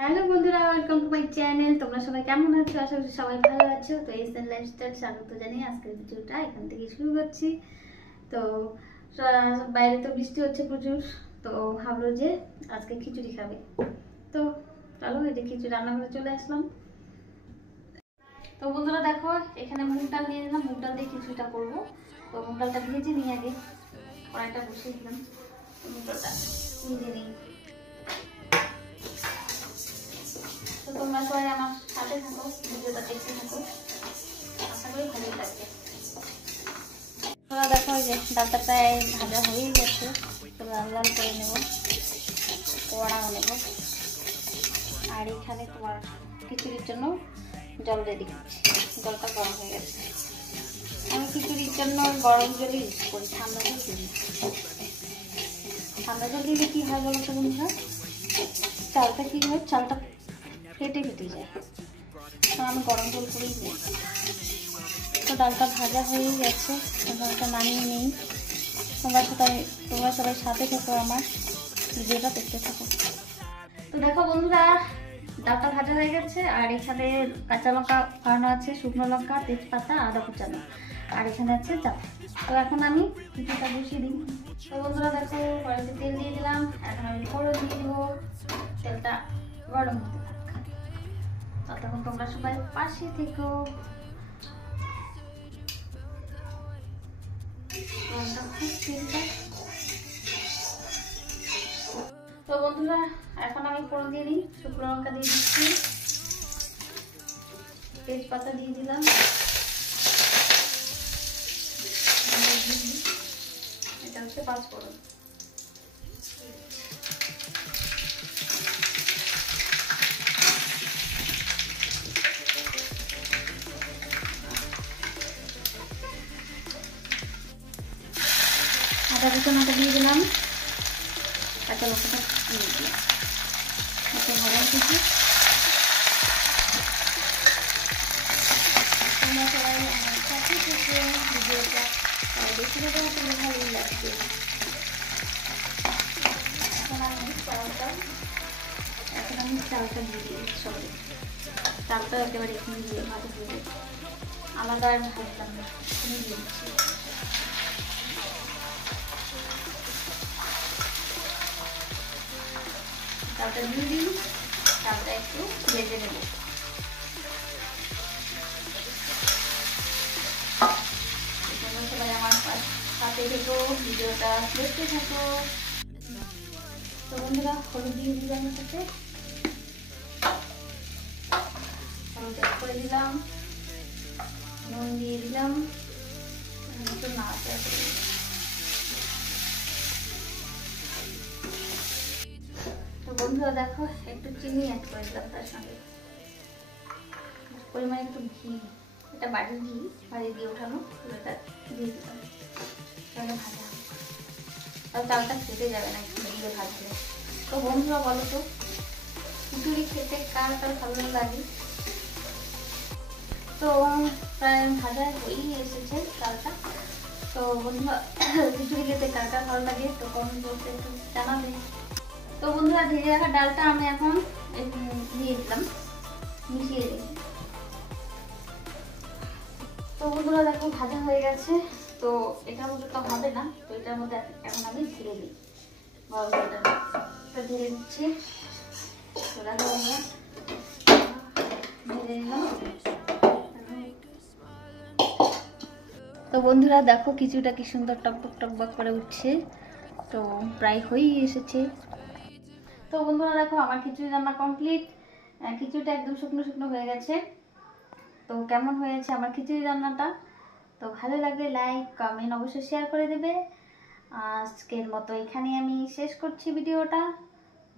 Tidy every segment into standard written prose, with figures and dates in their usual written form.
Hello বন্ধুরা, welcome to my channel. তোমরা সবাই কেমন আছো? আশা করি সবাই ভালো আছো। তো এসএন লাইফস্টাইল স্বাগত জানিয়ে আজকের ভিডিওটা এখান থেকে শুরু করছি। তো বাইরে তো বৃষ্টি হচ্ছে প্রচুর, তো ভাবলো যে আজকে খিচুড়ি খাবে। তো চলো, এই যে খিচুড়ি রান্না করে চলে আসলাম। তো বন্ধুরা দেখো, এখানে মুগ ডাল নিয়ে নিলাম। মুগ ডাল দিয়ে খিচুড়িটা করবো। তো মুগ ডালটা ভেজে নিয়ে আগে কড়াইটা বসিয়ে দিলাম। মুগ ডালটা ভেজে নিই। তো তোমরা সবাই আমার সাথে থাকো, ভিডিওটা দেখতে থাকো, আশা করি ভালোই লাগবে। তোমরা দেখো যে ডালটা প্রায় ভাজা হয়েই গেছে। তো লাল লাল করে নেব, কড়াও নেব। আর এখানে তোমার খিচুড়ির জন্য জল রেডি করছি। জলটা গরম হয়ে গেছে। আমি খিচুড়ির জন্য গরম জলই ইউজ করি, ঠান্ডা জল দিই। ঠান্ডা জল দিলে কী হয় বলো তো বন্ধুরা, চালটা কী হয়, চালটা ফেটে যায়। তো আমি গরম জল করেই দিই। তো ডালটা ভাজা হয়ে গেছে, ডালটা নামিয়ে নিই। তোমরা সবাই সাথে থাকো, আমার ভিডিওটা দেখতে থাকো। তো দেখো বন্ধুরা, ডালটা ভাজা হয়ে গেছে। আর এখানে কাঁচা লঙ্কা ফাড়ানো আছে, শুকনো লঙ্কা, তেজপাতা, আদা কুচানো, আর এখানে আছে চাল। তো এখন আমি খিচুড়িটা বসিয়ে দিই। তো বন্ধুরা দেখো, কড়াইতে তেল দিয়ে দিলাম। এখন আমি ফোড়ন দিয়ে দেবো। তেলটা গরম হতে থাক, ততক্ষণ তোমরা সবাই পাশে থেকো। তো বন্ধুরা, এখন আমি ফোড়ন দিয়ে দিই। শুকনো লঙ্কা দিয়ে দিচ্ছি, তেজপাতা দিয়ে দিলাম, এটা হচ্ছে পাঁচফোড়ন। আদা কুচানোটা দিয়ে দিলাম, কাঁচা লঙ্কাটা দিয়ে দিলাম। এটা ভাজা কিছু তোমরা সবাই আমার সাথে থেকে ভিডিওটা দেখে দেবো, তোমার ভালোই লাগবে। এখন আমি চালটা দিয়ে দিই। সরি, চালটা একেবারে এখানে দিয়ে ভাজা হয়ে যাবে, আলাদা আর ভাজতাম না, এখানে দিয়ে দিচ্ছি। চালটা দিয়ে দিই, চালটা একটু ভেজে নেব। তোমরা সবাই আমার সাথে থেকো, ভিডিওটা দেখতে থাকো। তো বন্ধুরা, হলুদ দিয়ে দিলাম, সাথে হলুদ অ্যাড করে দিলাম, নুন দিয়ে দিলাম, একটু নাড়াচাড়া করে দিলাম। তো বন্ধুরা দেখো, একটু চিনি অ্যাড করে দিলাম তার সঙ্গে, পরিমাণে একটু ঘি, এটা বাড়ির ঘি, বাড়ি দিয়ে ওঠানো, এটা দিয়ে দিলাম। তাহলে ভাজা হবে, তাহলে চালটা খেতে যাবে না একটু দিয়ে ভাজলে। তো বন্ধুরা বলো তো, খিচুড়ি খেতে কার কার ভালো লাগে? তো প্রায় ভাজা হয়েই এসেছে চালটা। তো বন্ধুরা, খিচুড়ি খেতে কার কার ভালো লাগে তো কমেন্ট বক্সে একটু জানাবে। তো বন্ধুরা, ভেজে রাখা ডালটা আমি এখন দিয়ে দিলাম, মিশিয়ে দিই। তো বন্ধুরা দেখো, ভাজা হয়ে গেছে। তো এটার মধ্যে তো হবে না, তো এটার মধ্যে এখন আমি ঢেলে দিই। গরম জলটা ঢেলে দিচ্ছি। তো দেখো আমরা ঢেলে দিলাম। তো বন্ধুরা দেখো, খিচুড়িটা কি সুন্দর টকবক টকবক করে উঠছে। তো প্রায় হয়েই এসেছে। তো বন্ধুরা দেখো, আমার খিচুড়ি রান্না কমপ্লিট। খিচুড়িটা একদম শুকনো শুকনো হয়ে গেছে। তো কেমন হয়েছে আমার খিচুড়ি রান্নাটা? তো ভালো লাগলে লাইক কমেন্ট অবশ্যই শেয়ার করে দেবে। আজকের মতো এখানেই আমি শেষ করছি ভিডিওটা।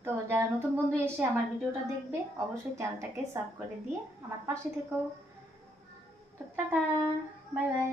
তো যারা নতুন বন্ধু এসে আমার ভিডিওটা দেখবে, অবশ্যই চ্যানেলটাকে সাবস্ক্রাইব করে দিয়ে আমার পাশে থেকো। তো টাটা, বাই বাই।